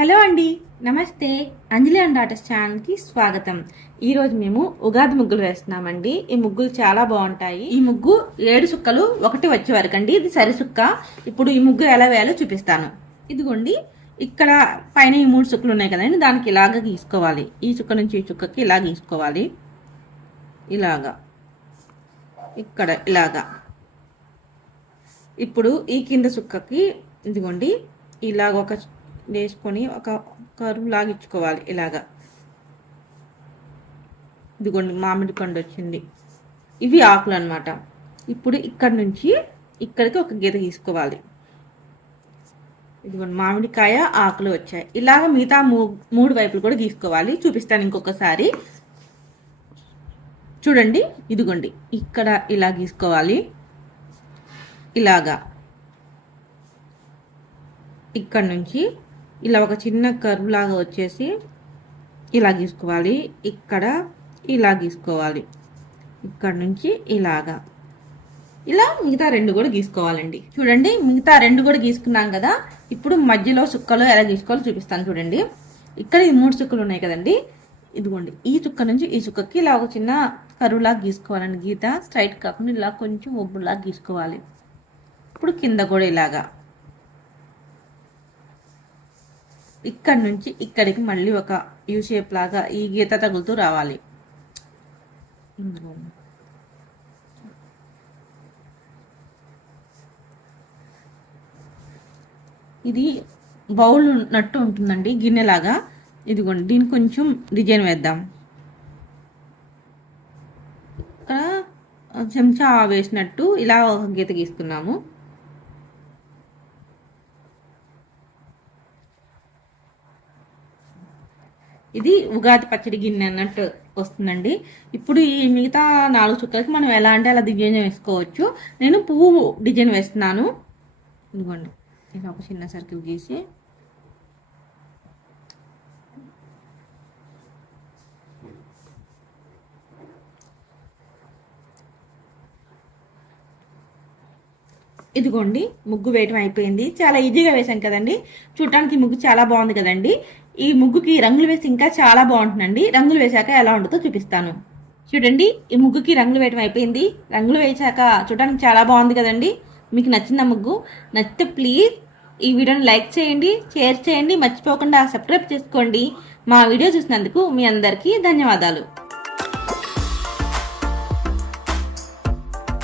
Hello అండి, నమస్తే. అంజలి and daughters ఛానల్కి స్వాగతం. ఈరోజు మేము ఉగాది ముగ్గులు వేస్తున్నామండి. ఈ ముగ్గులు చాలా బాగుంటాయి. ఈ ముగ్గు 7 సుక్కలు ఒకటి వచ్చే వరకు అండి. ఇది సరి సుక్క. ఇప్పుడు ఈ ముగ్గు ఎలా వేయాలో చూపిస్తాను. ఇదిగోండి, ఇక్కడ పైన ఈ 3 సుక్కలు ఉన్నాయి కదండి, దానికి ఇలాగ గీసుకోవాలి. ఈ చుక్క నుంచి ఈ చుక్కకి ఇలా గీసుకోవాలి. ఇలాగా ఇక్కడ ఇలాగా. ఇప్పుడు ఈ కింద సుక్కకి ఇదిగోండి ఇలాగ ఒక వేసుకొని ఒక కరువు లాగిచ్చుకోవాలి. ఇలాగా ఇదిగోండి మామిడి పండు వచ్చింది. ఇవి ఆకులు అనమాట. ఇప్పుడు ఇక్కడ నుంచి ఇక్కడికి ఒక గీత గీసుకోవాలి. ఇదిగోండి మామిడికాయ ఆకులు వచ్చాయి. ఇలాగ మిగతా 3 వైపులు కూడా గీసుకోవాలి. చూపిస్తాను ఇంకొకసారి. చూడండి, ఇదిగోండి ఇక్కడ ఇలా గీసుకోవాలి. ఇలాగా ఇక్కడ నుంచి ఇలా ఒక చిన్న కర్వ్ లాగా వచ్చేసి ఇలా గీసుకోవాలి. ఇక్కడ ఇలా గీసుకోవాలి. ఇక్కడ నుంచి ఇలాగా ఇలా మిగతా 2 కూడా గీసుకోవాలండి. చూడండి, మిగతా 2 కూడా గీసుకున్నాం కదా. ఇప్పుడు మధ్యలో చుక్కలు ఎలా గీసుకోవాలో చూపిస్తాను. చూడండి, ఇక్కడ ఈ 3 చుక్కలు ఉన్నాయి కదండి. ఇదిగోండి ఈ చుక్క నుంచి ఈ చుక్కకి ఇలా ఒక చిన్న కరువు లాగా గీసుకోవాలండి. గీత స్ట్రైట్ కాకుండా ఇలా కొంచెం ఒబ్బులాగా గీసుకోవాలి. ఇప్పుడు కింద కూడా ఇలాగా ఇక్కడ నుంచి ఇక్కడికి మళ్ళీ ఒక యూ షేప్ లాగా ఈ గీత తగులుతూ రావాలి. ఇది బౌల్ నట్టు ఉంటుందండి, గిన్నెలాగా. ఇదిగోండి దీనికి కొంచెం డిజైన్ వేద్దాం. ఇక్కడ చెంచా వేసినట్టు ఇలా ఒక గీత గీసుకున్నాము. ఇది ఉగాది పచ్చడి గిన్నె అన్నట్టు వస్తుందండి. ఇప్పుడు ఈ మిగతా 4 చుక్కలకి మనం ఎలా అంటే అలా డిజైన్ వేసుకోవచ్చు. నేను పువ్వు డిజైన్ వేస్తున్నాను. ఇదిగోండి ఇలా ఒక చిన్న సర్కిల్ గీసి ఇదిగోండి ముగ్గు వేయటం అయిపోయింది. చాలా ఈజీగా వేసాం కదండి. చూడటానికి ముగ్గు చాలా బాగుంది కదండి. ఈ ముగ్గుకి రంగులు వేసి ఇంకా చాలా బాగుంటుందండి. రంగులు వేసాక ఎలా ఉంటుందో చూపిస్తాను. చూడండి, ఈ ముగ్గుకి రంగులు వేయటం అయిపోయింది. రంగులు వేసాక చూడటానికి చాలా బాగుంది కదండి. మీకు నచ్చిందా ముగ్గు? నచ్చితే ప్లీజ్ ఈ వీడియోని లైక్ చేయండి, షేర్ చేయండి, మర్చిపోకుండా సబ్స్క్రైబ్ చేసుకోండి. మా వీడియో చూసినందుకు మీ అందరికీ ధన్యవాదాలు.